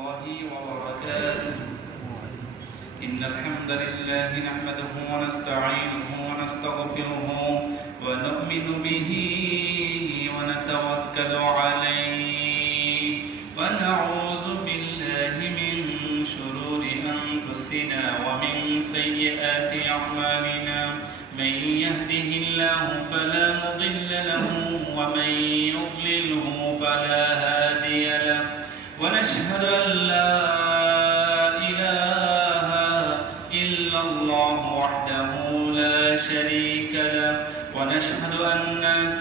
الله وبركاته. إن الحمد لله نحمده ونستعينه ونستغفره ونؤمن به ونتوكل عليه ونعوذ بالله من شرور أنفسنا ومن سيئات أعمالنا. من يهده الله فلا مضل له ومن يضلله فلا هادي له. ونشهد أن لا إله إلا الله وحده لا شريك له. ونشهد أن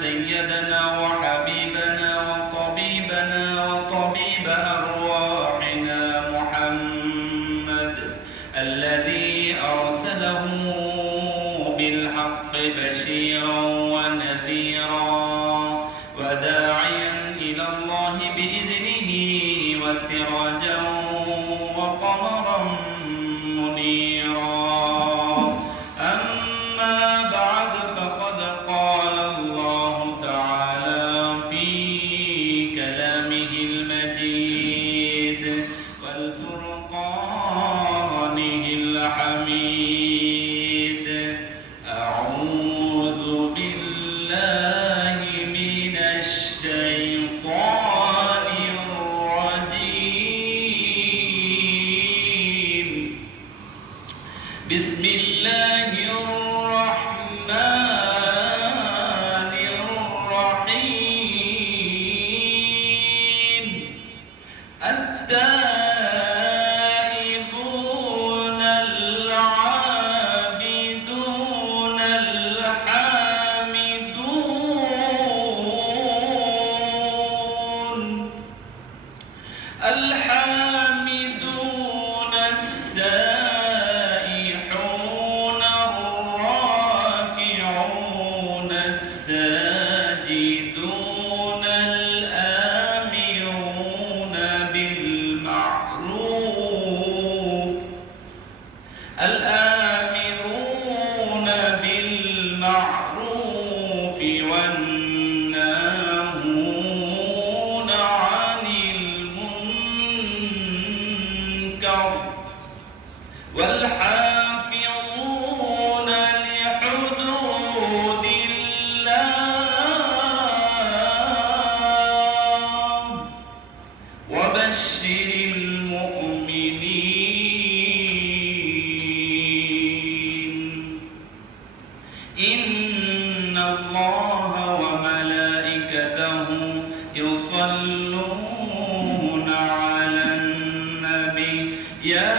سيدنا وحبيبنا وطبيبنا وطبيب أرواحنا محمد الذي أرسله بالحق بشيرا ونذيرا وداعيا إلى الله بإذنه وسراجا وقمرا منيرا. أما بعد فقد قال الله تعالى في كلامه المجيد والفرقانه الحميد. أعوذ بالله من الشيطان الرجيم. بسم الله الرحمن الرحيم. التائبون العابدون الحامدون السائحون الراكعون الساجدون الآمرون بالمعروف والناهون عن المنكر والحافظون لحدود الله. وبشر المؤمنين. إن الله وملائكته يصلون على النبي يا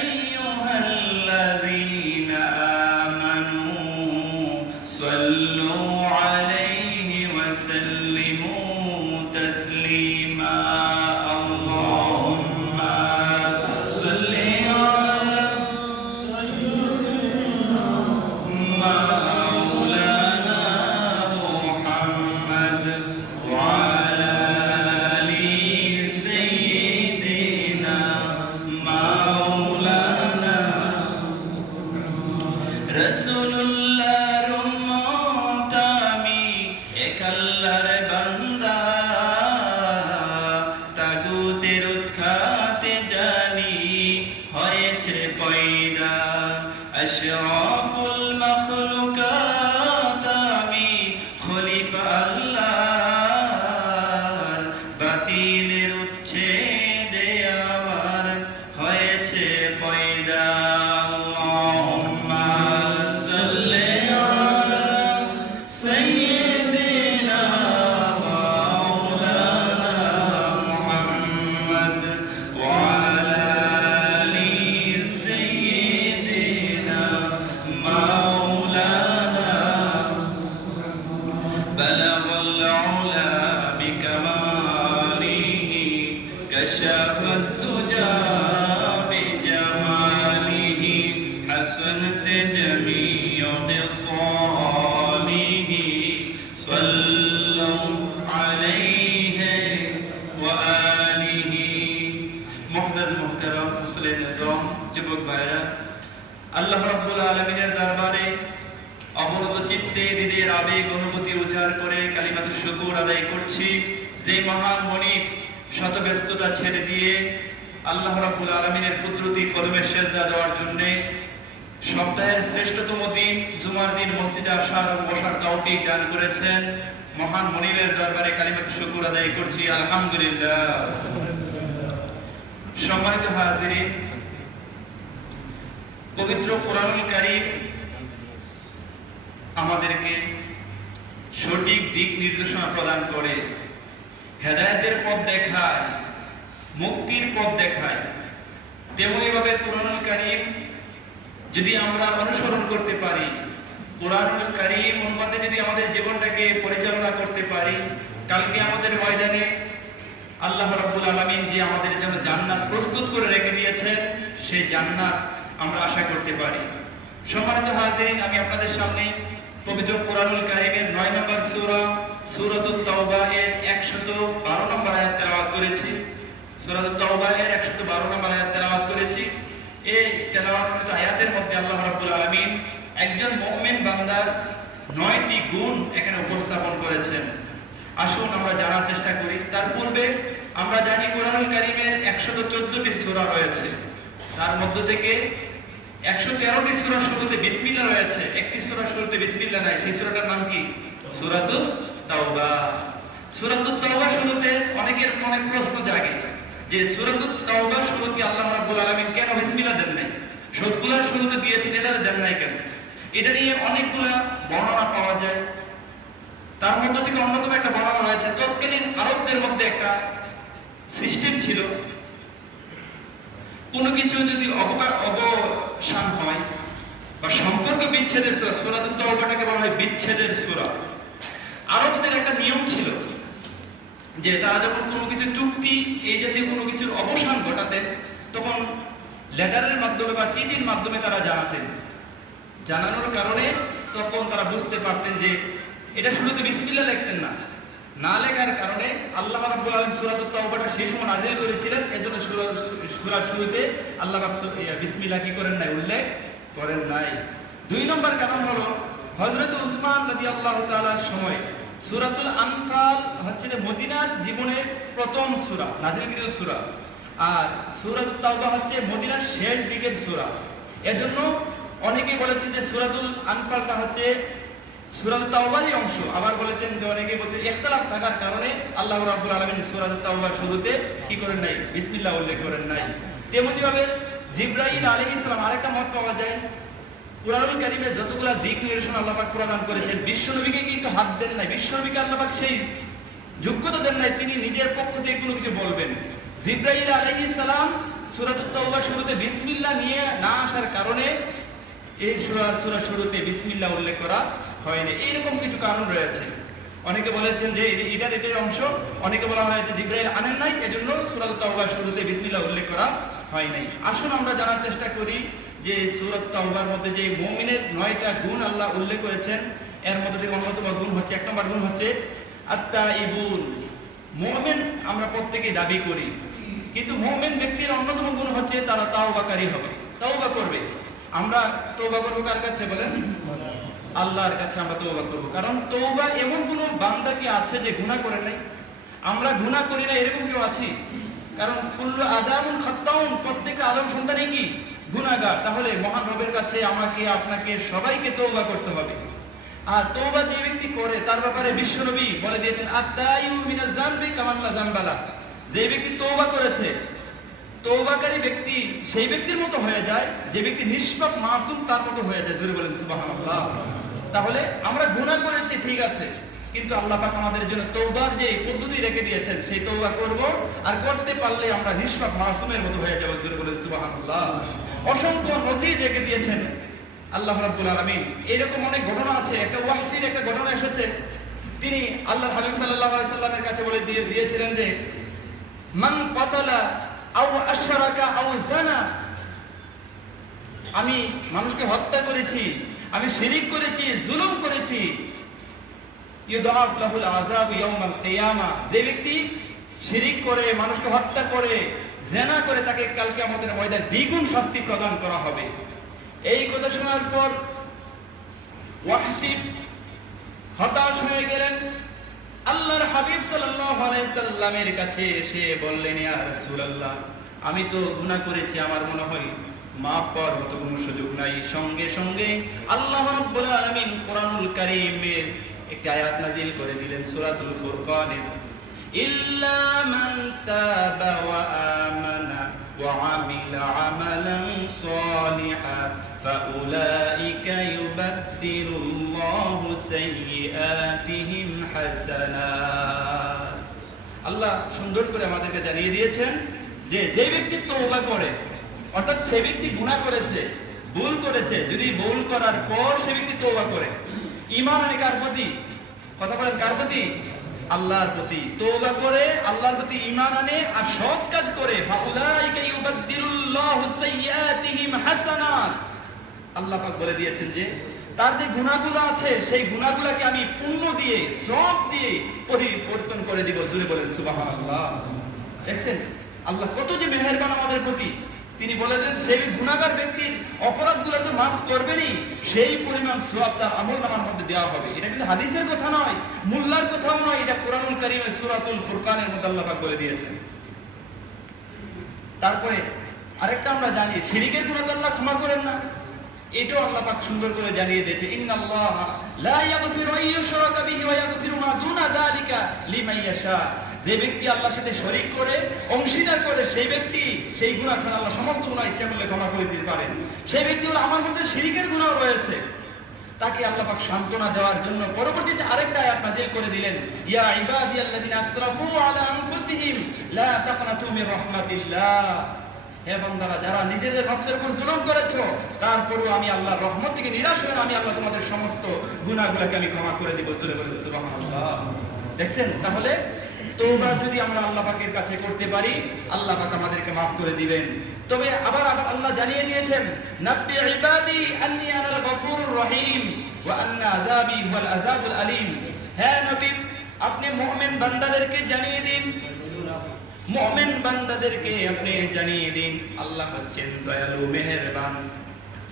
أيها الذين آمنوا صلوا عليه وسلموا تسليما. اللهم صل على مولانا محمد وعلى آل سيدنا مولانا রসুলুল্লাহর উম্মত আমি এক আল্লাহর বান্দা। তাগুতের উৎখাতে জানি হয়েছে পয়দা। আশরাফুল মাখলুকাত আমি খলিফা আল্লাহর। বাতিলের উচ্ছেদে আমার হয়েছে পয়দা। আল্লাহুম্মা সাল্লি আলা সাইয়্যিদিনা মাওলানা মুহাম্মদ ওয়া আলা আলি সাইয়্যিদিনা মাওলানা। বালাগাল উলা বিকামালিহি কাশাফাত তুজা বিজামালিহি حسنت جميع خصاله. صلوا عليه وآله. মুহতারাম মুহতারাম মুসলিম নিজাম যুবক ভাইরা, আল্লাহ রাব্বুল আলামিনের দরবারে অবনত চিত্তে হৃদয়ের আবেগ অনুভূতি উজাড় করে কালিমাতুশ শুকর আদায় করছি। যে মহান মনিব শত ব্যস্ততা ছেড়ে দিয়ে আল্লাহ রাব্বুল আলামিনের কুদরতি কদমে সেজদা দেওয়ার জন্য সপ্তাহের শ্রেষ্ঠতম দিন জুমার দিন মসজিদে আসার এবং বসার তৌফিক দান করেছেন মহান মুনিবের দরবারে কালিমাতুশ শুকর আদায় করছি আলহামদুলিল্লাহ। সম্মানিত হাজিরিন, পবিত্র কোরআনুল কারীম আমাদেরকে সঠিক দিক নির্দেশনা প্রদান করে, হেদায়েতের পথ দেখায়, মুক্তির পথ দেখায়। তেমনি ভাবে কোরআনুল কারীম যদি আমরা অনুসরণ করতে পারি, কোরআনুল কারীম অনুপাতে যদি আমাদের জীবনটাকে পরিচালনা করতে পারি, কালকে আমাদের ময়দানে আল্লাহ রাব্বুল আলামিন যে আমাদের জন্য জান্নাত প্রস্তুত করে রেখে দিয়েছেন, সেই জান্নাত আমরা আশা করতে পারি। সম্মানিত হাজিরিন, আমি আপনাদের সামনে পবিত্র কোরআনুল কারীমের 9 নম্বর সূরা সূরাতুত তাওবা এর 112 নম্বর আয়াত তেলাওয়াত করেছি। সূরাতুত তাওবা এর 112 নম্বর আয়াত তেলাওয়াত করেছি। এই তেলাওয়াতকৃত আয়াতের মধ্যে আল্লাহ রাব্বুল আলামিন একজন মুমিন বান্দার 9টি গুণ এখানে উপস্থাপন করেছেন। আসুন আমরা জানার চেষ্টা করি। তার পূর্বে আমরা জানি কোরআনুল কারীমের 114টি সূরা রয়েছে, তার মধ্য থেকে 113টি সূরা শুরুতে বিসমিল্লাহ রয়েছে, একটি সূরা শুরুতে বিসমিল্লাহ নাই। সেই সূরাটার নাম কি? সূরাতুত তাওবা। সূরাতুত তাওবা শুরুতে অনেকের মনে প্রশ্ন জাগে যে সূরাতুত তাওবা শুরুতে আল্লাহ রাব্বুল আলামিন কেন বিসমিল্লাহ দেন নাই? সবগুলা শুরুতে দিয়েছেন, এটা দেন নাই কেন? এটা নিয়ে অনেকগুলা বর্ণনা পাওয়া যায়। তার মধ্য থেকে অন্যতম একটা বর্ণনা রয়েছে, তৎকালীন আরবদের মধ্যে একটা সিস্টেম ছিল, কোনো কিছু যদি অবসান হয় বা সম্পর্ক বিচ্ছেদের সূরা, সূরাতুত তাওবাটাকে বলা হয় বিচ্ছেদের সূরা। আরবদের একটা নিয়ম ছিল যে তারা যখন কোনো কিছু চুক্তি এই জাতীয় কোনো কিছুর অবসান ঘটাতেন, তখন লেটারের মাধ্যমে বা চিঠির মাধ্যমে তারা জানাতেন। জানানোর কারণে তখন তারা বুঝতে পারতেন যে এটা শুরুতে বিসমিল্লাহ লিখতেন না, না লেখার কারণে আল্লাহ রাব্বুল আলামিন সূরাতুত তাওবাটা সেই সময় নাযিল করেছিলেন। এজন্য সূরার শুরুতে আল্লাহ পাক বিসমিল্লাহ কি করেন নাই? উল্লেখ করেন নাই। 2 নম্বর কারণ হলো হযরত উসমান রাদিয়াল্লাহু তাআলার সময় সূরাতুল আনফাল হচ্ছে যে মদিনার জীবনের প্রথম সূরা, নাযিলকৃত সূরা, আর সূরাতুত তাওবা হচ্ছে মদিনার শেষ দিকের সূরা। এজন্য অনেকে বলেছেন যে সূরাতুল আনফালটা হচ্ছে সূরাতুত তাওবারই অংশ। আবার বলেছেন যে অনেকে বলেছেন ইখতিলাফ থাকার কারণে আল্লাহ রাব্বুল আলামিন সূরাতুত তাওবার শুরুতে কি করেন নাই? বিসমিল্লাহ উল্লেখ করেন নাই। তেমনি ভাবে জিবরাইল আলাইহিস সালাম, আরেকটা মত পাওয়া যায়, কোরআনুল কারীমে যতগুলা দিক নির্দেশনা আল্লাহ পাক প্রদান করেছেন, বিশ্বনবীকে কিন্তু হাত দেন নাই। বিশ্বনবীকে আল্লাহ পাক সেই যোগ্যতা দেন নাই তিনি নিজের পক্ষ থেকে কোনো কিছু বলবেন। জিবরাইল আলাইহিস সালাম সূরাতুত তাওবার শুরুতে বিসমিল্লাহ নিয়ে না আসার কারণে এই সূরা শুরুতে বিসমিল্লাহ উল্লেখ করা হয়নি। এইরকম কিছু কারণ রয়েছে। অনেকে বলেছেন যে এটার অংশ, অনেকে বলা হয়েছে জিবরাইল আনেন নাই, এজন্য সূরাতুত তাওবার শুরুতে বিসমিল্লাহ উল্লেখ করা হয় নাই। আসুন আমরা জানার চেষ্টা করি যে সূরাতুত তাওবার মধ্যে যে মুমিনের 9টা গুণ আল্লাহ উল্লেখ করেছেন, এর মধ্যে থেকে অন্যতম গুণ হচ্ছে, 1 নম্বর গুণ হচ্ছে আত-তাইবুন। মুমিন আমরা প্রত্যেকেই দাবি করি, কিন্তু মুমিন ব্যক্তির অন্যতম গুণ হচ্ছে তারা তাওবাকারী হবে, তাওবা করবে। আমরা তওবা করব কার কাছে বলেন? আল্লাহর কাছে আমরা তওবা করব। কারণ তওবা এমন কোন বান্দা কি আছে যে গুনাহ করে নাই? আমরা গুনাহ করি না এরকম কেউ আছে? কারণ কুল্লু আদামুন খাত্তাউন, প্রত্যেকটা আদম সন্তানই কি গুনাহগার। তাহলে মহান রবের কাছে আমাকে আপনাকে সবাইকে তওবা করতে হবে। আর তওবা যে ব্যক্তি করে তার ব্যাপারে বিশ্বনবী বলে দিয়েছেন আত-তাইয়ু মিনাজ যামবি কামান লা যামবালা। যে ব্যক্তি তওবা করেছে, তওবাকারী ব্যক্তি সেই ব্যক্তির মতো হয়ে যায় যে ব্যক্তি নিষ্পাপ মাসুম তার মতো হয়ে যায়। জোরে বলেন সুবহানাল্লাহ। তাহলে আমরা গুনাহ করেছি ঠিক আছে, কিন্তু আল্লাহ পাক আমাদের জন্য তওবার যে পদ্ধতি রেখে দিয়েছেন সেই তওবা করব, আর করতে পারলে আমরা নিষ্পাপ মাসুমের মতো হয়ে যাব। জোরে বলেন সুবহানাল্লাহ। অসংখ্য নজির রেখে দিয়েছেন আল্লাহ রাব্বুল আলামিন। এরকম অনেক ঘটনা আছে। একটা ওয়াহশীর একটা ঘটনা এসেছে, তিনি আল্লাহর হাবিব সাল্লাল্লাহু আলাইহি সাল্লামের কাছে বলে দিয়েছিলেন যে মান কাতালা আও আশরাকা আও জানা, আমি মানুষকে হত্যা করেছি, আমি শিরিক করেছি, জুলুম করেছি, ইউদাফ লাহুল আযাব ইয়াউমাল কিয়ামা। যে ব্যক্তি শিরিক করে, মানুষকে হত্যা করে, জিনা করে, তাকে কাল কিয়ামতের ময়দানে দ্বিগুণ শাস্তি প্রদান করা হবে। এই কথা শোনার পর ওয়াহশী হতাশ হয়ে গেলেন। আল্লাহর হাবিব সাল্লাল্লাহু আলাইহি সাল্লামের কাছে এসে বললেন, ইয়া রাসূলুল্লাহ, আমি তো গুনাহ করেছি, আমার মনে হয় মাফ করার মতো কোনো সুযোগ নাই। সঙ্গে সঙ্গে আল্লাহ রাব্বুল আলামিন কোরআনুল কারীমের একটি আয়াত নাযিল করে দিলেন, সূরাতুল ফুরকানের, ইল্লা মান তাবা ওয়া আমানা ওয়া আমিলা আমালান সালিহান ফাউলাইকা ইউবাদদিলুল্লাহু সাইয়্যাতিহিম হাসানাত। আল্লাহ সুন্দর করে আমাদেরকে জানিয়ে দিয়েছেন যে যে ব্যক্তি তওবা করে, অর্থাৎ সে ব্যক্তি গুনাহ করেছে, ভুল করেছে, যদি ভুল করার পর সে ব্যক্তি তওবা করে, ঈমান আনে কার প্রতি? কথা বলেন, কার প্রতি? আল্লাহর প্রতি। তওবা করে আল্লাহর প্রতি ঈমান আনে আর সৎ কাজ করে, ফাউলাইকা ইউবাদদিলুল্লাহু সাইয়্যাতিহিম হাসানাত। আল্লাহ পাক বলে দিয়েছেন যে তার যে গুনাহগুলো আছে সেই গুনাহগুলোকে আমি পুণ্য দিয়ে, সওয়াব দিয়ে পরিবর্তন করে দিব। জোরে বলেন সুবহানাল্লাহ। দেখছেন আল্লাহ কত যে মেহেরবান আমাদের প্রতি। তিনি বলেন যে সেই গুনাহগার ব্যক্তির অপরাধগুলো তো মাফ করবেনই, সেই পরিমাণ সওয়াব তার আমলনামার মধ্যে দেওয়া হবে। এটা কিন্তু হাদিসের কথা নয়, মুল্লার কথাও নয়, এটা কোরআনুল কারীমের সূরাতুল ফুরকানের মধ্যে আল্লাহ পাক বলে দিয়েছেন। তারপরে আরেকটা আমরা জানি, শিরকের গুনাহ তো আল্লাহ ক্ষমা করেন না, এটাও আল্লাহ পাক সুন্দর করে জানিয়ে দিয়েছে, ইন্নাল্লাহা লা ইয়াগফিরু আন ইউশরাকা বিহি ওয়া ইয়াগফিরু মা দুনা যালিকা লিমান ইয়াশা। যে ব্যক্তি আল্লাহর সাথে শরীক করে, অংশীদার করে, সেই ব্যক্তি সেই গুনাহ ছাড়া আল্লাহ সমস্ত গুনাহ ইচ্ছা করলে ক্ষমা করে দিতে পারেন। সেই ব্যক্তি হলো আমার মধ্যে শিরকের গুনাহ রয়েছে, তাকে আল্লাহ পাক সান্ত্বনা দেওয়ার জন্য পরবর্তীতে আরেকটা আয়াত নাযিল করে দিলেন, ইয়া ইবাদিয়াল্লাযিনা আসরাফু আলা আনফুসিহিম লা তাকনাতু মির রাহমাতিল্লাহ। হে বান্দারা, যারা নিজেদের নফসের উপর জুলুম করেছো, তারপরেও আমি আল্লাহর রহমত থেকে নিরাশ হয়ে আমি আল্লাহ তোমাদের সমস্ত গুনাহগুলোকে আমি ক্ষমা করে দিব। জোরে বলেন সুবহানাল্লাহ। দেখছেন, তাহলে তওবা যদি আমরা আল্লাহ পাকের কাছে করতে পারি, আল্লাহ পাক আমাদেরকে মাফ করে দিবেন। তবে আবার আল্লাহ জানিয়ে দিয়েছেন, নাব্বি ইবাদি আন্নী আনাল গফুরুর রহিম ওয়া আন্না আযাবি হুয়াল আযাবুল আলীম। হে নবী, আপনি মুমিন বান্দাদেরকে জানিয়ে দিন, মুমিন বান্দাদেরকে আপনি জানিয়ে দিন আল্লাহ হচ্ছেন দয়ালু মেহেরবান।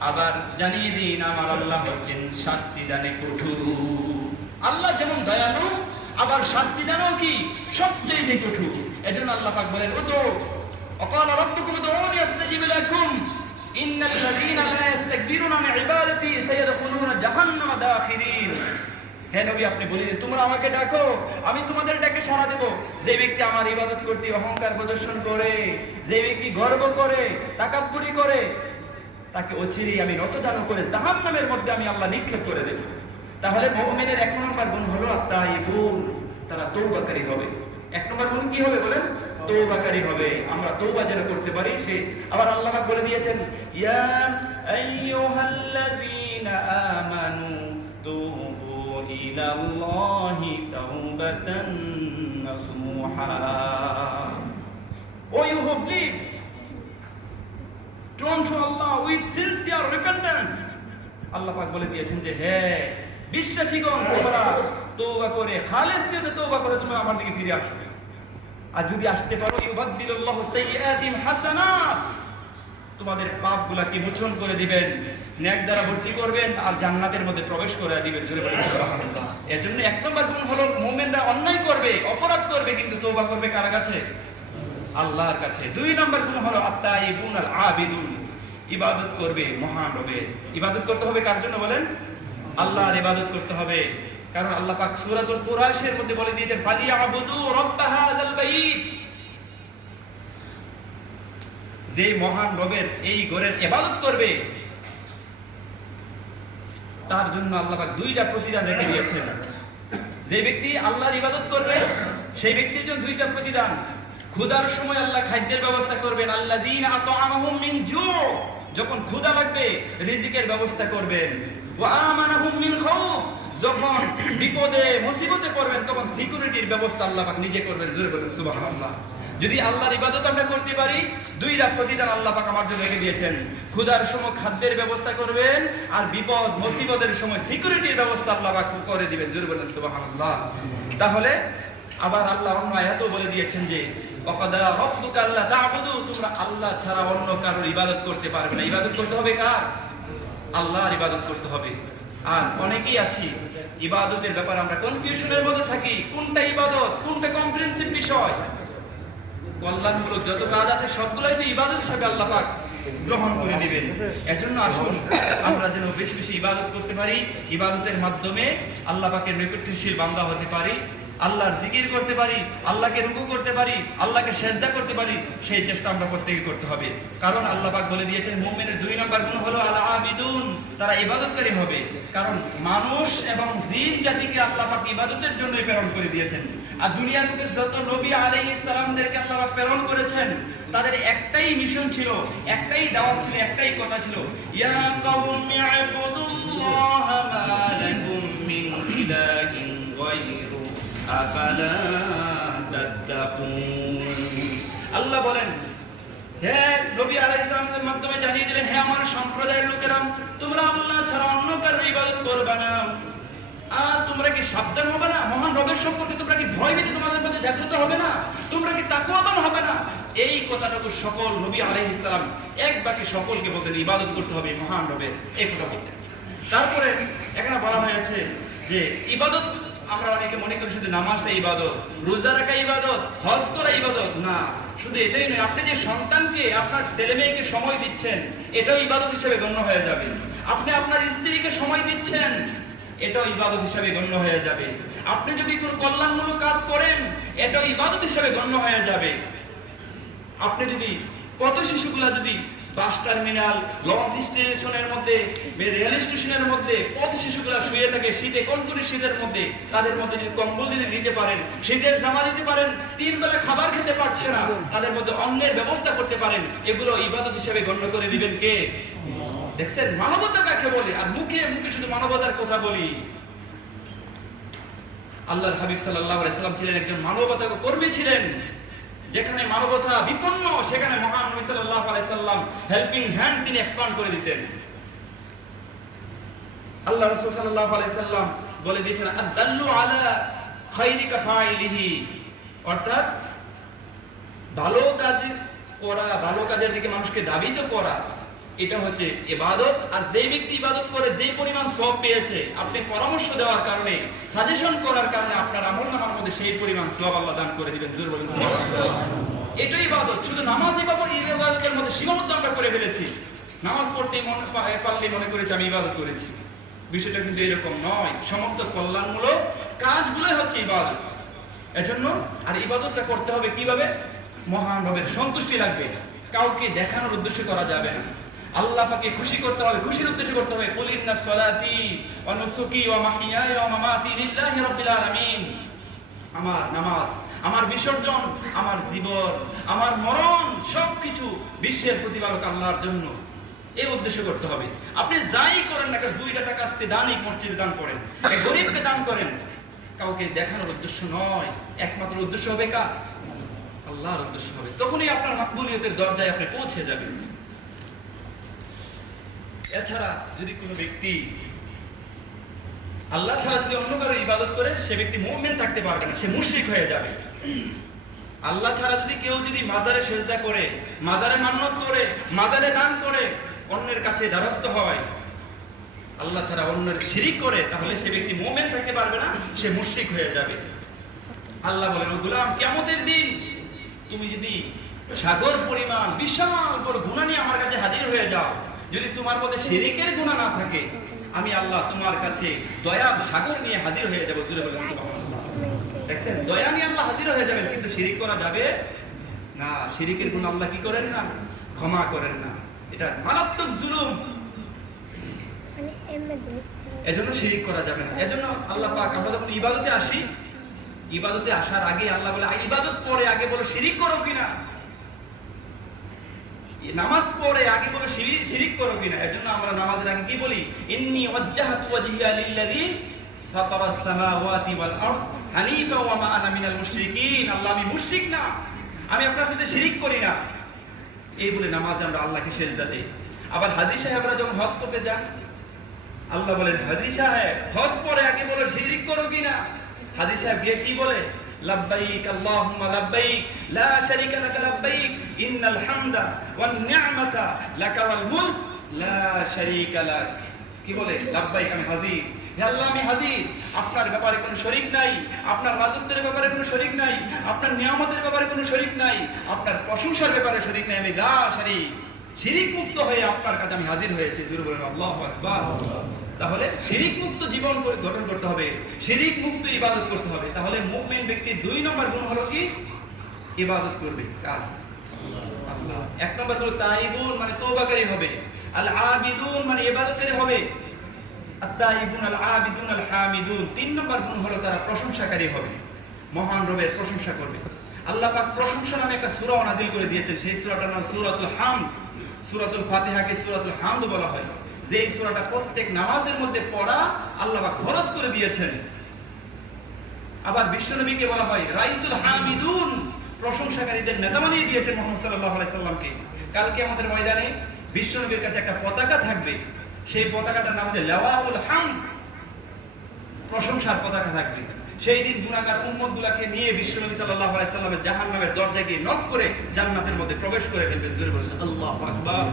আবার জানিয়ে দিন আমার আল্লাহ হচ্ছেন শাস্তি দানে কঠোর। আল্লাহ যেমন দয়ালু, আবার শাস্তি দানও কি সবচেয়ে কঠোর। এজন্য আল্লাহ পাক বলেন, উদু ওয়াকালা রাব্বুকুম উদউনি আস্তাজিব লাকুম ইন্নাল্লাযীনা লা ইস্তাকবিরুনা আন ইবাদাতি সায়াদখুলুনা জাহান্নামা দাখিরিন। হে নবী, আপনি বলে দিন, তোমরা আমাকে ডাকো, আমি তোমাদের ডাকে সাড়া দেব। যে ব্যক্তি আমার ইবাদত করতে অহংকার প্রদর্শন করে, যে ব্যক্তি গর্ব করে, তাকাব্বুরি করে, তাকে অচিরেই আমি নতজানু করে জাহান্নামের মধ্যে আমি আল্লাহ নিক্ষেপ করে দেব। তাহলে মুমিনের এক নম্বর গুণ হলো আত-তাইবুন, তারা তওবাকারী হবে। এক নম্বর গুণ কি হবে বলেন? তওবাকারী হবে। আমরা তওবা যেন করতে পারি, সে আবার আল্লাহ পাক বলে দিয়েছেন, ইয়া আইয়ুহাল্লাযীনা আমানু তুবু ইলাল্লাহি তাওবাতান নাসুহা। O you who believe, turn to Allah with sincere repentance. আল্লাহ পাক বলে দিয়েছেন যে হে বিশ্বাসীগণ, তোমরা তওবা করে খালেস নিয়তে তওবা করে তুমি আমার দিকে ফিরে আসো। আর যদি আসতে পারো, ইউবাদদিলুল্লাহু সাইয়্যাতিহিম হাসানাত, তোমাদের পাপগুলোকে মোচন করে দিবেন, নেক দ্বারা ভর্তি করবেন আর জান্নাতের মধ্যে প্রবেশ করে দিবেন। জোরে বলেন সুবহানাল্লাহ। এজন্য এক নম্বর গুণ হলো মুমিনরা অন্যায় করবে, অপরাধ করবে, কিন্তু তওবা করবে কার কাছে? আল্লাহর কাছে। দুই নম্বর গুণ হলো আত-তাইবুন আল আবিদুন, ইবাদত করবে মহান রবের। ইবাদত করতে হবে কার জন্য বলেন? আল্লাহর ইবাদত করতে হবে। কারণ আল্লাহ পাক সূরাতুল কুরাইশের মধ্যে বলে দিয়েছেন, ফালিয়াবুদু রাব্ব হাযাল বাইত। যে মহান রবের এই ঘরের ইবাদত করবে, তার জন্য আল্লাহ পাক দুইটা প্রতিদান রেখে দিয়েছেন। যে ব্যক্তি আল্লাহর ইবাদত করবে, সেই ব্যক্তির জন্য দুইটা প্রতিদান। ক্ষুধার সময় আল্লাহ খাদ্যের ব্যবস্থা করবেন, আল্লাযীনা আত'আমাহুম মিন জু', যখন ক্ষুধা লাগবে রিজিকের ব্যবস্থা করবেন। ওয়া আমানাহুম মিন খাউফ, যখন বিপদে মুসিবতে পড়বেন তখন সিকিউরিটির ব্যবস্থা আল্লাহ পাক নিজে করবেন। জোরে বলেন সুবহানাল্লাহ। যদি আল্লাহর ইবাদত আমরা করতে পারি, দুইটা প্রতিদান আল্লাহ পাক আমার জন্য রেখে দিয়েছেন। ক্ষুধার সময় খাদ্যের ব্যবস্থা করবেন, আর বিপদ মুসিবতের সময় সিকিউরিটির ব্যবস্থা আল্লাহ পাক করে দিবেন। জোরে বলেন সুবহানাল্লাহ। তাহলে আবার আল্লাহ অন্য আয়াতেও বলে দিয়েছেন যে ওয়াকাদা রাব্বুকা আল্লা তা'বুদু, তোমরা আল্লাহ ছাড়া অন্য কারোর ইবাদত করতে পারবে না। ইবাদত করতে হবে কার? আল্লাহর ইবাদত করতে হবে। আর অনেকেই আছি ইবাদতের ব্যাপারে আমরা কনফিউশনের মধ্যে থাকি, কোনটা ইবাদত, কোনটা কম্প্রিহেনসিভ বিষয়। কল্যাণমূলক যত কাজ আছে সবগুলাই তো ইবাদত হিসেবে আল্লাহ পাক গ্রহণ করে নেবেন। এজন্য আসুন আমরা যেন বেশি বেশি ইবাদত করতে পারি, ইবাদতের মাধ্যমে আল্লাহ পাকের নৈকট্যশীল বান্দা হতে পারি, আল্লাহর জিকির করতে পারি, আল্লাহকে রুকু করতে পারি, আল্লাহকে সেজদা করতে পারি, সেই চেষ্টা আমরা প্রত্যেকে করতে হবে। কারণ আল্লাহ পাক বলে দিয়েছেন মুমিনের 2 নম্বর গুণ হলো আল আবিদুন, তারা ইবাদতকারী হবে। কারণ মানুষ এবং জিন জাতিকে আল্লাহ পাক ইবাদতের জন্যই প্রেরণ করে দিয়েছেন। আর দুনিয়ার বুকে যত নবী আলাইহিস সালামদেরকে আল্লাহ পাক প্রেরণ করেছেন, তাদের একটাই মিশন ছিল, একটাই দাওয়াত ছিল, একটাই কথা ছিল, ইয়া কাওমি ইবুদুল্লাহ মা লাকুম মিন ইলাহিন গায়রু আফালা তাত্তাকুন। আল্লাহ বলেন, হে নবী আলাইহিস সালামের মাধ্যমে জানিয়ে দিলেন, হে আমার সম্প্রদায়ের লোকেরা, তোমরা আল্লাহ ছাড়া অন্য কারোর ইবাদত করবে না। আর তোমরা কি সাবধান হবে না? মহান রবের সম্পর্কে তোমরা কি ভয় ভীতি তোমাদের মধ্যে জাগ্রত হবে না? তোমরা কি তাকওয়াবান হবে না? এই কথাটুকু সকল নবী আলাইহিস সালাম এক বাক্যে সকলকে বলতেন, ইবাদত করতে হবে মহান রবের, এই কথা বলতেন। তারপরে এখানে বলা হয়েছে যে ইবাদত আমরা অনেকে মনে করি শুধু নামাজটা ইবাদত, রোজা রাখা ইবাদত, হজ করা ইবাদত। না, শুধু এটাই নয়, আপনি যে সন্তানকে, আপনার ছেলে মেয়েকে সময় দিচ্ছেন, এটাও ইবাদত হিসেবে গণ্য হয়ে যাবে। আপনি আপনার স্ত্রীকে সময় দিচ্ছেন, এটাও ইবাদত হিসেবে গণ্য হয়ে যাবে। আপনি যদি কোনো কল্যাণমূলক কাজ করেন, এটাও ইবাদত হিসেবে গণ্য হয়ে যাবে। আপনি যদি কত শিশুগুলা যদি বাস টার্মিনাল, লঞ্চ স্টেশনের মধ্যে, রেল স্টেশনের মধ্যে কত শিশুগুলা শুয়ে থাকে শীতে, কনকনে শীতের মধ্যে, তাদের মধ্যে যদি কম্বল যদি দিতে পারেন, শীতের জামা দিতে পারেন, 3 বেলা খাবার খেতে পারছে না, তাদের মধ্যে অন্নের ব্যবস্থা করতে পারেন, এগুলো ইবাদত হিসেবে গণ্য করে দিবেন কে? দেখছেন মানবতা কাকে বলে? আর মুখে মুখে শুধু মানবতার কথা বলি। আল্লাহর হাবিব সাল্লাল্লাহু আলাইহি সাল্লাম ছিলেন একজন মানবতা কর্মী ছিলেন। যেখানে মানবতা বিপন্ন, সেখানে মহান নবী সাল্লাল্লাহু আলাইহি সাল্লাম হেল্পিং হ্যান্ড তিনি এক্সপান্ড করে দিতেন। আল্লাহ রাসূল সাল্লাল্লাহু আলাইহি সাল্লাম বলে দিয়েছেন, আদাল্লু আলা খায়রি কাফাইলিহি, অর্থাৎ ভালো কাজ করা, ভালো কাজের দিকে মানুষকে দাবিত করা, এটা হচ্ছে ইবাদত। আর যেই ব্যক্তি ইবাদত করে যেই পরিমাণ সওয়াব পেয়েছে, আপনি পরামর্শ দেওয়ার কারণে, সাজেশন করার কারণে আপনার আমলনামার মধ্যে সেই পরিমাণ সওয়াব আল্লাহ দান করে দিবেন। জোরে বলেন সুবহানাল্লাহ। এটাই ইবাদত। শুধু নামাজ ইবাদতের মধ্যে সীমাবদ্ধ আমরা করে ফেলেছি। নামাজ পড়তে মনে পারলে মনে করেছি আমি ইবাদত করেছি। বিষয়টা কিন্তু এরকম নয়। সমস্ত কল্যাণমূলক কাজগুলোই হচ্ছে ইবাদত। এজন্য আর ইবাদতটা করতে হবে কিভাবে? মহান রবের সন্তুষ্টি লাগবে, কাউকে দেখানোর উদ্দেশ্যে করা যাবে না। আল্লাহ পাকে খুশি করতে হবে, খুশির উদ্দেশ্যে করতে হবে। কুল ইন্না সলাতি ওয়া নুসুকি ওয়া মাহইয়ায়া ওয়া মামাতি লিল্লাহি রাব্বিল আলামিন। আমার নামাজ, আমার বিসর্জন, আমার জীবন, আমার মরণ সবকিছু বিশ্বের প্রতিপালক আল্লাহর জন্য, এই উদ্দেশ্য করতে হবে। আপনি যাই করেন না কেন, 2 টাকা আজকে দানিক মসজিদে দান করেন, এক গরিবকে দান করেন, কাউকে দেখানোর উদ্দেশ্য নয়। একমাত্র উদ্দেশ্য হবে কার? আল্লাহর উদ্দেশ্য হবে। তখনই আপনার মাকবুলিয়তের দরজায় আপনি পৌঁছে যাবেন। এছাড়া যদি কোনো ব্যক্তি আল্লাহ ছাড়া যদি অন্য কারো ইবাদত করে, সে ব্যক্তি মুমিন থাকতে পারবে না, সে মুশরিক হয়ে যাবে। আল্লাহ ছাড়া যদি কেউ যদি মাজারে সেজদা করে, মাজারে মান্নত করে, মাজারে দান করে, অন্যের কাছে দ্বারস্থ হয়, আল্লাহ ছাড়া অন্যের শিরিক করে, তাহলে সে ব্যক্তি মুমিন থাকতে পারবে না, সে মুশরিক হয়ে যাবে। আল্লাহ বলেন, ও গোলাম, কিয়ামতের দিন তুমি যদি সাগর পরিমাণ বিশাল বড় গুনাহ নিয়ে আমার কাছে হাজির হয়ে যাও, যদি তোমার মধ্যে শিরিকের গুনাহ না থাকে, আমি আল্লাহ তোমার কাছে দয়ার সাগর নিয়ে হাজির হয়ে যাব। জোরে বলেন সুবহানাল্লাহ। দেখছেন, দয়া নিয়ে আল্লাহ হাজির হয়ে যাবেন, কিন্তু শিরিক করা যাবে না। শিরিকের গুনাহ আল্লাহ কি করেন না? ক্ষমা করেন না। এটা মারাত্মক জুলুম। এজন্য শিরিক করা যাবে না। এজন্য আল্লাহ পাক, আমরা যখন ইবাদতে আসি, ইবাদতে আসার আগে আল্লাহ বলে, ইবাদত পরে আগে বলো শিরিক করো কিনা, নামাজ পড়ে আগে বলো শিরিক করো কিনা। এজন্য আমরা নামাজের আগে কি বলি? ইন্নী ওয়াজ্জাহতু ওয়াজহিয়া লিল্লাযী ফাতারাস সামাওয়াতি ওয়াল আরদ হানিফা ওয়া মা আনা মিনাল মুশরিকিন। আল্লাহ, আমি মুশরিক না, আমি আপনার সাথে শিরিক করি না। এই বলে নামাজে আমরা আল্লাহকে সেজদা দেই। আবার হাজী সাহেবরা যখন হজ করতে যান, আল্লাহ বলেন, হাজী সাহেব হজ পরে আগে বলো শিরিক করো কিনা। হাজী সাহেব গিয়ে কি বলে? লাব্বাইক আল্লাহুম্মা লাব্বাইক লা শারীকা লাকা লাব্বাইক ইন্নাল হামদা ওয়ান নি'মাতা লাকা ওয়াল মুলক লা শারীকা লাক। কি বলে? লাব্বাইক, আমি হাজী, হে আল্লাহ আমি হাজির, আপনার ব্যাপারে কোনো শরীক নাই, আপনার রাজত্বের ব্যাপারে কোনো শরীক নাই, আপনার নিয়ামতের ব্যাপারে কোনো শরীক নাই, আপনার প্রশংসার ব্যাপারে শরীক নাই, আমি লা শারীক, শিরিক মুক্ত হয়ে আপনার কাছে আমি হাজির হয়েছি। জোরে বলেন আল্লাহু আকবার। তাহলে শিরিক মুক্ত জীবন গঠন করতে হবে, শিরিক মুক্ত ইবাদত করতে হবে। তাহলে মুমিন ব্যক্তির 2 নম্বর গুণ হলো কি? ইবাদত করবে কার? আল্লাহ। 1 নম্বর হলো তাইবুন মানে তওবাকারী হবে, আল আবিদুন মানে ইবাদতকারী হবে, আত-তাইবুন আল আবিদুন আল হামিদুন। 3 নম্বর গুণ হলো তারা প্রশংসাকারী হবে, মহান রবের প্রশংসা করবে। আল্লাহ পাক প্রশংসা নামে একটা সূরা নাযিল করে দিয়েছেন, সেই সূরাটার নাম সূরাতুল হামদ। সূরাতুল ফাতিহাকে সূরাতুল হামদ বলা হয়। যেই সূরাটা প্রত্যেক নামাজের মধ্যে পড়া আল্লাহ পাক ফরজ করে দিয়েছেন। আবার বিশ্বনবীকে বলা হয় রাইসুল হামিদুন, প্রশংসাকারীদের নেতা বানিয়ে দিয়েছেন মুহাম্মদ সাল্লাল্লাহু আলাইহি সাল্লামকে। কালকে আমাদের ময়দানে বিশ্বনবীর কাছে একটা পতাকা থাকবে, সেই পতাকাটার নাম হচ্ছে লাওয়াউল হামদ, প্রশংসার পতাকা থাকবে। সেই দিন গুনাহগার উম্মতগুলোকে নিয়ে বিশ্বনবী সাল্লাল্লাহু আলাইহি সাল্লামের জাহান্নামের দরজায় গিয়ে নক করে জান্নাতের মধ্যে প্রবেশ করে ফেলবেন। জোরে বলুন আল্লাহু আকবার।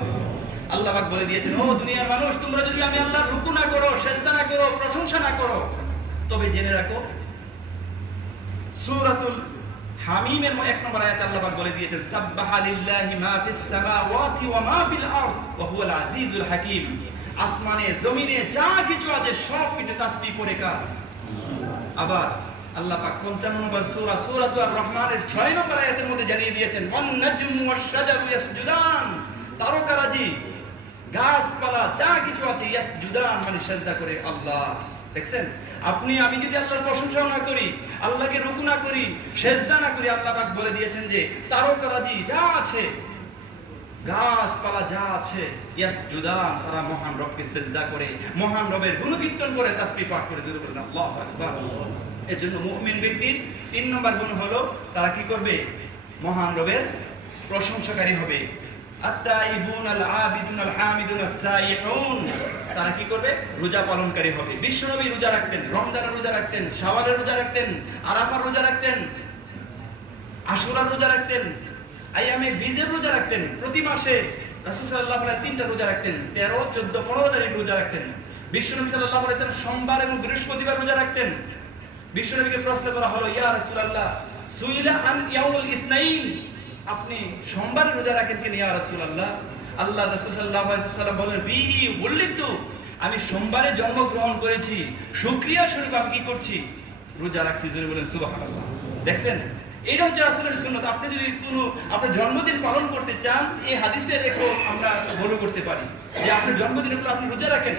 আল্লাহ পাক বলে দিয়েছেন, ও দুনিয়ার মানুষ, তোমরা যদি আমি আল্লাহর রুকু না করো, সিজদা না করো, প্রশংসা না করো, তবে জেনে রাখো সূরাতুল হামিমের 1 নম্বর আয়াতে আল্লাহ পাক বলে দিয়েছেন, সাব্বাহা লিল্লাহি মা ফিস সামাওয়াতি ওয়া মা ফিল আরদ ওয়া হুয়াল আজিজুল হাকীম। আসমানে জমিনে যা কিছু আছে সব কিছু তাসবিহ করে কার? আবার আল্লাহ পাক 55 নম্বর সূরা সূরাতুর রহমানের 6 নম্বর আয়াতের মধ্যে জানিয়ে দিয়েছেন, ওয়ান নাজমু ওয়াশ শাজারু ইয়াসজুদান, তারকারাজি গাছপালা যা কিছু আছে ইয়াসজুদান মানে সিজদা করে আল্লাহ। দেখছেন, আপনি আমি যদি আল্লাহর প্রশংসা না করি, আল্লাহকে রুকু না করি, সিজদা না করি, আল্লাহ পাক বলে দিয়েছেন যে তারকারাজি যা আছে, গাছপালা যা আছে ইয়াসজুদান, তারা মহান রবকে সিজদা করে, মহান রবের গুণকীর্তন করে, তাসবিহ পাঠ করে। জোরে বলেন আল্লাহু আকবার। এজন্য মুমিন ব্যক্তির 3 নম্বর গুণ হলো তারা কি করবে? মহান রবের প্রশংসাকারী হবে। আত-তাইবুন আল আবিদুন আল হামিদুন আস-সাইহুন, তারা কি করবে? রোজা পালনকারী হবে। বিশ্বনবী রোজা রাখতেন, রমজানের রোজা রাখতেন, শাওয়ালের রোজা রাখতেন, আরাফার রোজা রাখতেন, আশুরার রোজা রাখতেন, আইয়ামে বীজের রোজা রাখতেন। প্রতি মাসে রাসূল সাল্লাল্লাহু আলাইহি 3টা রোজা রাখতেন, 13, 14, 15 তারিখ রোজা রাখতেন। বিশ্বনবী সাল্লাল্লাহু আলাইহি ওয়াসাল্লাম সোমবার এবং বৃহস্পতিবার রোজা রাখতেন। বিশ্বনবীকে প্রশ্ন করা হলো, ইয়া রাসূলুল্লাহ সুইলা আন ইয়াউমুল ইসনাইন, আপনি সোমবারে রোজা রাখেন কেন ইয়া রাসূলুল্লাহ? আল্লাহ রাসূল সাল্লাল্লাহু আলাইহি ওয়াসাল্লাম বলেন, বিহি উল্লিতু, আমি সোমবারে জন্মগ্রহণ করেছি, শুকরিয়া স্বরূপ আমি কি করছি? রোজা রাখছি। জোরে বলেন সুবহানাল্লাহ। দেখছেন, এটা হচ্ছে রাসূলের সুন্নাত। আপনি যদি কোনো আপনার জন্মদিন পালন করতে চান, এই হাদিসের একটু আমরা ফলো করতে পারি যে আপনার জন্মদিনগুলো আপনি রোজা রাখেন,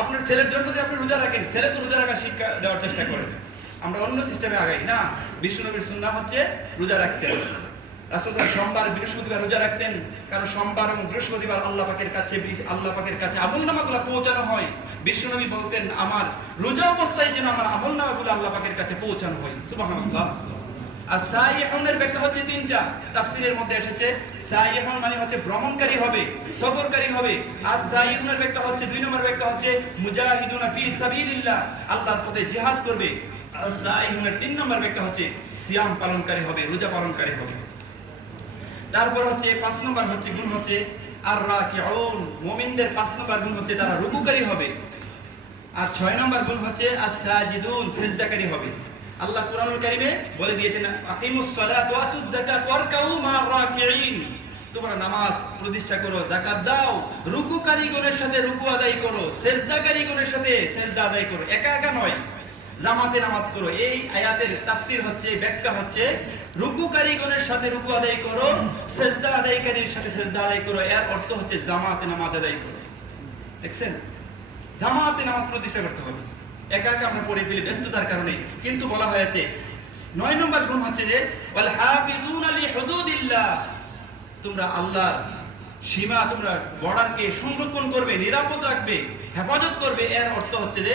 আপনার ছেলের জন্মদিন আপনি রোজা রাখেন, ছেলেকে রোজা রাখার শিক্ষা দেওয়ার চেষ্টা করেন। আমরা অন্য সিস্টেমে আগাই না। বিশ্বনবীর সুন্নাহ হচ্ছে রোজা রাখতেন। রাসূল সোমবার বৃহস্পতিবার রোজা রাখতেন, কারণ সোমবার এবং বৃহস্পতিবার আল্লাহ পাকের কাছে আমলনামাগুলো পৌঁছানো হয়। বিশ্বনবী বলতেন, আমার রোজা অবস্থায় যেন আমার আমলনামাগুলো আল্লাহ পাকের কাছে পৌঁছানো হয়। সুবহানাল্লাহ। আর সাইহুনের ব্যাখ্যা হচ্ছে 3টা, তাফসীরের মধ্যে এসেছে। সাইহুন মানে হচ্ছে ভ্রমণকারী হবে, সফরকারী হবে। আর সাইহুনের ব্যাখ্যা হচ্ছে 2 নম্বর ব্যাখ্যা হচ্ছে মুজাহিদুনা ফি সাবিলিল্লাহ, আল্লাহর পথে জিহাদ করবে। আর সাইহুনের 3 নম্বর ব্যাখ্যা হচ্ছে সিয়াম পালনকারী হবে, রোজা পালনকারী হবে। তারপর হচ্ছে 5 নম্বর হচ্ছে গুণ হচ্ছে আর রাকিউন, মুমিনদের 5 নম্বর গুণ হচ্ছে তারা রুকুকারী হবে। আর 6 নম্বর গুণ হচ্ছে as-সাজিদুন, সিজদাকারী হবে। আল্লাহ কুরআনুল কারীমে বলে দিয়েছেন, আকিমুস সালাত ওয়া আতুজ যাকাত ওয়ারকাউ মা'আর রাকিঈন, তোমরা নামাজ প্রতিষ্ঠা করো, যাকাত দাও, রুকুকারীগণের সাথে রুকু আদায় করো, সিজদাকারীগণের সাথে সিজদা আদায় করো, একা একা নয়, জামাতে নামাজ করো। এই আয়াতের তাফসীর হচ্ছে, ব্যাখ্যা হচ্ছে, রুকুকারীগণের সাথে রুকু আদায় করো, সিজদা আদায়কারীর সাথে সিজদা আদায় করো, এর অর্থ হচ্ছে জামাতে নামাজ আদায় করো। দেখছেন, জামাতে নামাজ প্রতিষ্ঠা করতে হবে। একা একা আমরা পড়ে ফেলি ব্যস্ততার কারণে। কিন্তু বলা হয়েছে 9 নম্বর গুণ হচ্ছে যে ওয়াল হাফিজুনা লিহুদুদিল্লাহ, তোমরা আল্লাহর সীমা, তোমরা বর্ডারকে সংরক্ষণ করবে, নিরাপদ রাখবে, হেফাজত করবে। এর অর্থ হচ্ছে যে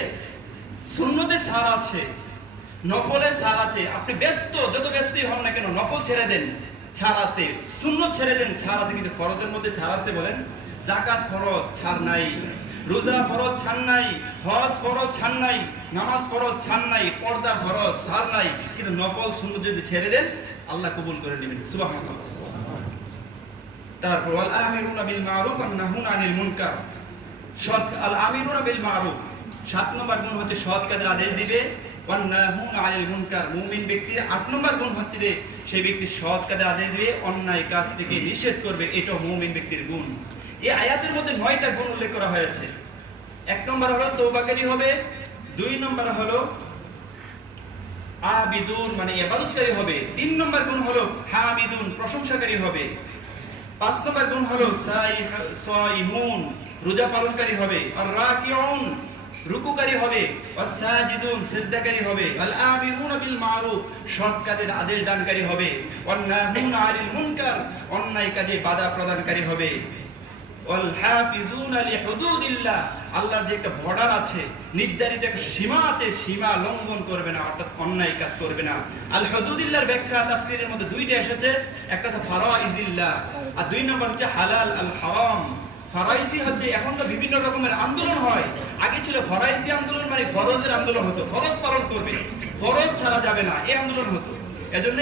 সুন্নতে ছাড় আছে, নফলে ছাড় আছে। আপনি ব্যস্ত, যত ব্যস্তই হন না কেন, নফল ছেড়ে দেন, ছাড় আছে। সুন্নত ছেড়ে দেন, ছাড় আছে। কিন্তু ফরজের মধ্যে ছাড় আছে বলেন? যাকাত ফরজ, ছাড় নাই। রোজা ফরজ, ছাড় নাই। হজ ফরজ, ছাড় নাই। নামাজ ফরজ, ছাড় নাই। পর্দা ফরজ, ছাড় নাই। কিন্তু নফল সুন্নত যদি ছেড়ে দেন, আল্লাহ কবুল করে নেবেন। সুবহানাল্লাহ। তারপর আল আমিরুনা বিল মারুফ ওয়ান নাহুনা আনিল মুনকার, আল আমিরুনা বিল মারুফ, 7 নম্বর গুণ হচ্ছে সৎ কাজের আদেশ দিবে। ওয়ান্নাহুনা আনিল মুনকার, মুমিন ব্যক্তির 8 নম্বর গুণ হচ্ছে যে সেই ব্যক্তি সৎ কাজের আদেশ দিবে, অন্যায় কাজ থেকে নিষেধ করবে। এটা মুমিন ব্যক্তির গুণ। এই আয়াতের মধ্যে 9টা গুণ উল্লেখ করা হয়েছে। 1 নম্বর হলো তওবাকারী হবে, 2 নম্বর হলো আবিদুন মানে ইবাদতকারী হবে, 3 নম্বর গুণ হলো হামিদুন প্রশংসাকারী হবে, 5 নম্বর গুণ হলো সাইমুন রোজা পালনকারী হবে, আর রাকিউন রুকুকারী হবে, ওয়াসাজিদুন সিজদাকারী হবে, আল আমিরুনা বিল মারুফ সৎ কাজের আদেশ দানকারী হবে, ওয়ান্নাহুনা আনিল মুনকার অন্যায় কাজে বাধা প্রদানকারী হবে, ওয়াল হাফিজুনা লিহুদুদিল্লাহ আল্লাহর যে একটা বর্ডার আছে, নির্ধারিত একটা সীমা আছে, সীমা লঙ্ঘন করবে না, অর্থাৎ অন্যায় কাজ করবে না। আল হুদুদিল্লাহর ব্যাখ্যা তাফসীরের মধ্যে 2টা এসেছে, একটা হচ্ছে ফারাইজিল্লাহ আর 2 নম্বর হচ্ছে হালাল আল হারাম। ফরাইজি হচ্ছে, এখন তো বিভিন্ন রকমের আন্দোলন হয়, আগে ছিল ফরাইজি আন্দোলন মানে ফরজের আন্দোলন হতো, ফরজ পালন করবে, ফরজ ছাড়া যাবে না, এই আন্দোলন হতো। এজন্য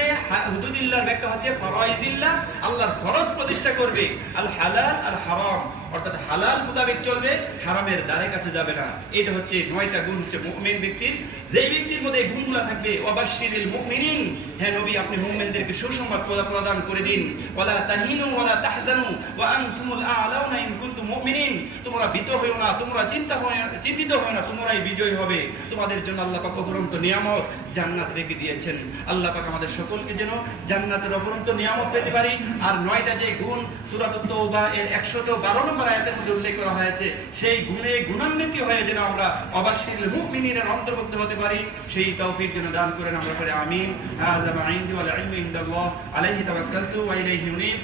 হুদুদিল্লাহর ব্যাখ্যা হচ্ছে ফরাইজিল্লাহ আল্লাহর ফরজ প্রতিষ্ঠা করবে, আল হালাল আর হারাম অর্থাৎ হালাল মোতাবেক চলবে, হারামের দ্বারে কাছে যাবে না। এটা হচ্ছে 9টা গুণ হচ্ছে মুমিন ব্যক্তির। যেই ব্যক্তির মধ্যে এই গুণগুলো থাকবে, ওয়াবাশশিরিল মুমিনিন হে নবী আপনি মুমিনদেরকে সুসংবাদ প্রদান করে দিন, ওয়ালা তাহিনু ওয়ালা তাহজানু ওয়া আনতুমুল আ'লাউনা ইন কুনতুম মুমিনিন তোমরা ভীত হইও না, তোমরা চিন্তিত হইও না, তোমরাই বিজয়ী হবে। তোমাদের জন্য আল্লাহ পাক অপরন্ত নিয়ামত জান্নাত রেখে দিয়েছেন। আল্লাহ পাক আমাদের সকলকে যেন জান্নাতের অপরন্ত নিয়ামত পেতে পারি। আর 9টা যে গুণ সূরাতুত তাওবা এর 112 নম্বর আয়াতের মধ্যে উল্লেখ করা হয়েছে, সেই গুণে গুণান্বিত হয়ে যেন আমরা অবাশশিরিল মুমিনিনের অন্তর্ভুক্ত হতে পারি, সেই তৌফিক যেন দান করেন। আমরা করে আমিন। হাযা মা ইনদি ওয়াল ইলমু ইনদাল্লাহ আলাইহি তাওয়াক্কালতু ওয়া ইলাইহি উনীব।